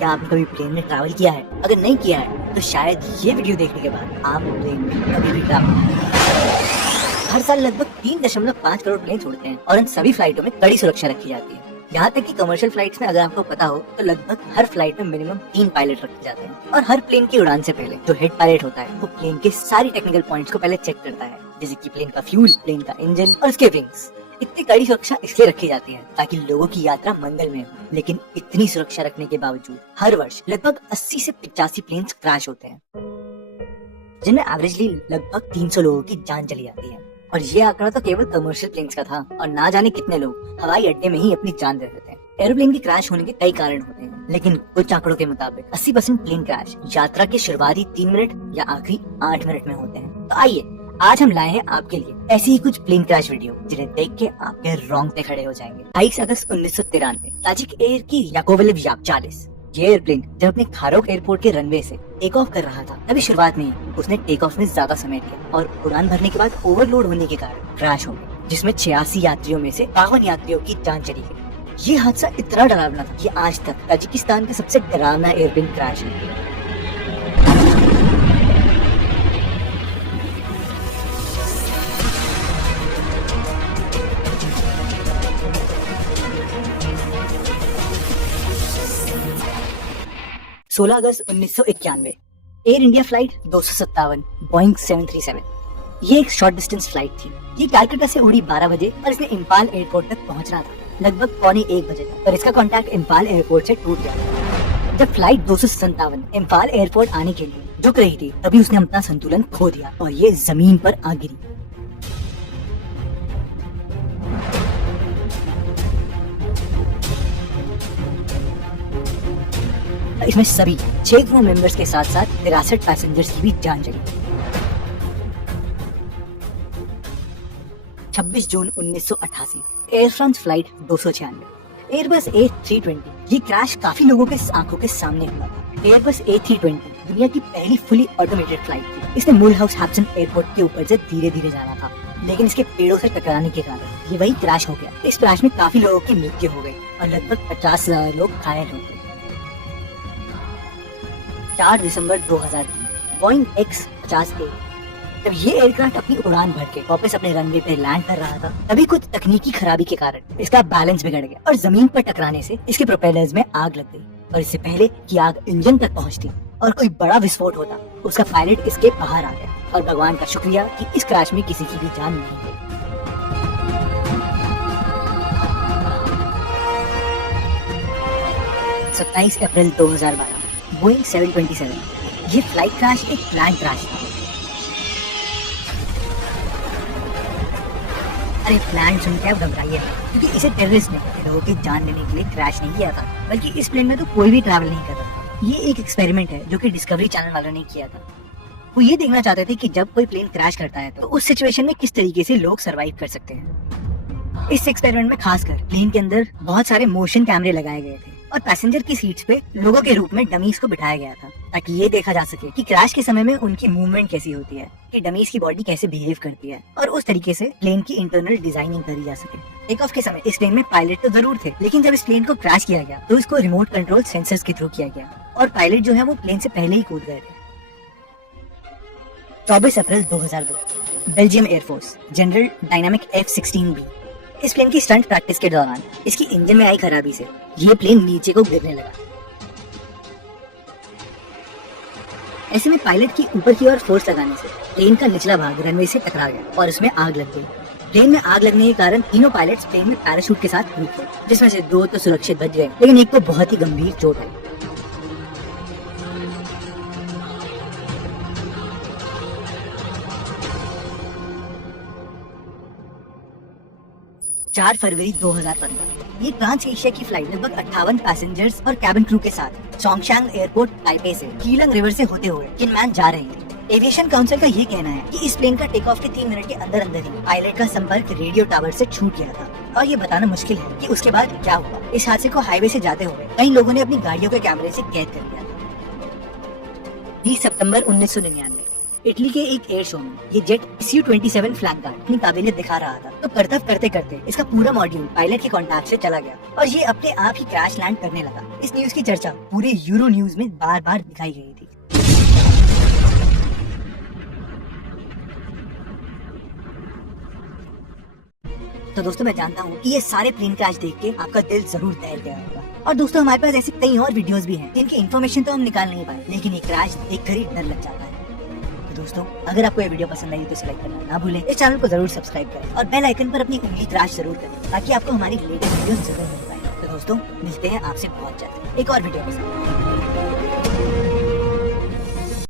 क्या आपने कभी प्लेन में ट्रैवल किया है? अगर नहीं किया है तो शायद ये वीडियो देखने के बाद आप प्लेन में कभी भी ट्रैवल। हर साल लगभग 3.5 करोड़ प्लेन उड़ते हैं और इन सभी फ्लाइटों में कड़ी सुरक्षा रखी जाती है। यहाँ तक कि कमर्शियल फ्लाइट्स में अगर आपको पता हो तो लगभग हर फ्लाइट में मिनिमम 3 पायलट रखे जाते हैं और हर प्लेन की उड़ान से पहले जो हेड पायलट होता है वो प्लेन के सारी टेक्निकल पॉइंट्स को पहले चेक करता है, जैसे कि प्लेन का फ्यूल, प्लेन का इंजन और उसके विंग्स। इतनी कड़ी सुरक्षा इसलिए रखी जाती है ताकि लोगों की यात्रा मंगलमय हो। लेकिन इतनी सुरक्षा रखने के बावजूद हर वर्ष लगभग 80 से 85 प्लेन क्रैश होते हैं, जिनमें एवरेजली लगभग 300 लोगों की जान चली जाती है। और ये आंकड़ा तो केवल कमर्शियल प्लेन्स का था और ना जाने कितने लोग हवाई अड्डे में ही अपनी जान दे देते हैं। एरोप्लेन के क्रैश होने के कई कारण होते हैं, लेकिन कुछ आंकड़ों के मुताबिक 80% प्लेन क्रैश यात्रा के शुरुआती 3 मिनट या आखिरी 8 मिनट में होते हैं। तो आइए आज हम लाए हैं आपके लिए ऐसी ही कुछ प्लेन क्रैश वीडियो जिन्हें देख के आपके रोंगटे खड़े हो जाएंगे। 22 अगस्त 1993 ताजिक एयर की याकोवलेव याक 40 ये एयरप्लेन जब अपने खारोक एयरपोर्ट के रनवे से टेक ऑफ कर रहा था, तभी शुरुआत में उसने टेक ऑफ में ज्यादा समय लिया और उड़ान भरने के बाद ओवरलोड होने के कारण क्रैश हो गया, जिसमें 86 यात्रियों में से 52 यात्रियों की जान चली गई। ये हादसा इतना डरावना था कि आज तक ताजिकिस्तान का सबसे डरावना एयरप्लेन क्रैश है। 16 अगस्त 1991 एयर इंडिया फ्लाइट 257 बोइंग 737। ये एक शॉर्ट डिस्टेंस फ्लाइट थी। ये कैलकाटा से उड़ी 12 बजे और इसने इम्फाल एयरपोर्ट तक पहुंचना था लगभग 12:45 बजे तक, पर इसका कांटेक्ट इम्फाल एयरपोर्ट से टूट गया। जब फ्लाइट 257 इम्फाल एयरपोर्ट आने के लिए झुक रही थी, तभी उसने अपना संतुलन खो दिया और ये जमीन पर आ गिरी। इसमें सभी 6 क्रू मेंबर्स के साथ साथ 63 पैसेंजर्स की भी जान चली। 26 जून 1988 air France flight 296 Airbus A320। ये क्रैश काफी लोगों के आंखों के सामने हुआ था। एयरबस A320 दुनिया की पहली फुली ऑटोमेटेड फ्लाइट थी। इसने मुलहाउस हैप्सन एयरपोर्ट के ऊपर से धीरे धीरे जाना था, लेकिन इसके पेड़ों से टकराने के कारण ये वही क्रैश हो गया। इस क्रैश में काफी लोगों की मृत्यु हो गई और लगभग 50,000 लोग घायल हो गए। 4 दिसंबर 2003 बोइंग X-50A जब ये एयरक्राफ्ट अपनी उड़ान भर के वापस अपने रनवे पे लैंड कर रहा था, तभी कुछ तकनीकी खराबी के कारण इसका बैलेंस बिगड़ गया और जमीन पर टकराने से इसके प्रोपेलर्स में आग लग गई। और इससे पहले कि आग इंजन तक पहुंचती और कोई बड़ा विस्फोट होता, उसका पायलट इसके बाहर आ गया। और भगवान का शुक्रिया कि इस क्रैश में किसी की भी जान नहीं गई। सत्ताईस अप्रैल 2012 बोइंग 727 ये फ्लाइट क्रैश एक प्लान क्रैश था। अरे प्लान सुन के आप घबराइए, क्योंकि इसे टेररिस्ट ने लोगों की जान लेने के लिए क्रैश नहीं किया था, बल्कि इस प्लेन में तो कोई भी ट्रैवल नहीं कर रहा था। ये एक एक्सपेरिमेंट है जो कि डिस्कवरी चैनल वालों ने किया था। वो ये देखना चाहते थे कि जब कोई प्लेन क्रैश करता है तो उस सिचुएशन में किस तरीके से लोग सरवाइव कर सकते हैं। इस एक्सपेरिमेंट में खासकर प्लेन के अंदर बहुत सारे मोशन कैमरे लगाए गए थे और पैसेंजर की सीट्स पे लोगों के रूप में डमीज को बिठाया गया था, ताकि ये देखा जा सके कि क्रैश के समय में उनकी मूवमेंट कैसी होती है, कि डमीज की बॉडी कैसे बिहेव करती है और उस तरीके से प्लेन की इंटरनल डिजाइनिंग करी जा सके। टेक ऑफ के समय इस प्लेन में पायलट तो जरूर थे, लेकिन जब इस प्लेन को क्रैश किया गया तो इसको रिमोट कंट्रोल सेंसर्स के थ्रू किया गया और पायलट जो है वो प्लेन से पहले ही कूद गए थे। 24 अप्रैल 2002 Belgium air force general dynamic F-16B इस प्लेन की स्टंट प्रैक्टिस के दौरान इसकी इंजन में आई खराबी से ये प्लेन नीचे को गिरने लगा। ऐसे में पायलट की ऊपर की ओर फोर्स लगाने से प्लेन का निचला भाग रनवे से टकरा गया और उसमें आग लग गई। प्लेन में आग लगने के कारण तीनों पायलट्स प्लेन में पैराशूट के साथ कूद गए, जिसमें से 2 तो सुरक्षित बच गए, लेकिन एक को बहुत ही गंभीर चोट आई। चार फरवरी 2015 ये ट्रांस एशिया की फ्लाइट लगभग 58 पैसेंजर्स और कैबिन क्रू के साथ चोंगशांग एयरपोर्ट ताइपे से कीलंग रिवर से होते हुए किनमैन जा रही थी। एविएशन काउंसिल का ये कहना है कि इस प्लेन का टेक ऑफ के 3 मिनट के अंदर अंदर ही पायलट का संपर्क रेडियो टावर से छूट गया था और ये बताना मुश्किल है कि उसके बाद क्या हुआ। इस हादसे को हाईवे से जाते हुए कई लोगों ने अपनी गाड़ियों के कैमरे से कैद कर लिया था। 20 सितंबर 1999 इटली के एक एयर शो में ये जेट Su-27 फ्लैग गार्ड अपनी काबिलियत दिखा रहा था, तो करतब करते करते इसका पूरा मॉड्यूल पायलट के कॉन्टैक्ट से चला गया और ये अपने आप ही क्रैश लैंड करने लगा। इस न्यूज की चर्चा पूरे यूरो न्यूज में बार बार दिखाई गई थी। तो दोस्तों मैं जानता हूँ कि ये सारे प्लेन क्रैश देख के आपका दिल जरूर दहल गया होगा। और दोस्तों हमारे पास ऐसी कई और वीडियोस भी हैं जिनकी इन्फॉर्मेशन तो हम निकाल नहीं पाए, लेकिन ये क्रैश देखकर ही डर लग जाता है। तो दोस्तों अगर आपको ये वीडियो पसंद आई तो इसे लाइक करना ना भूलें, इस चैनल को जरूर सब्सक्राइब करें और बेल आइकन पर अपनी उंगली क्रैश जरूर करें ताकि आपको हमारी लेटेस्ट वीडियोस जरूर मिल पाए। तो दोस्तों मिलते हैं आपसे बहुत जल्द एक और वीडियो के साथ।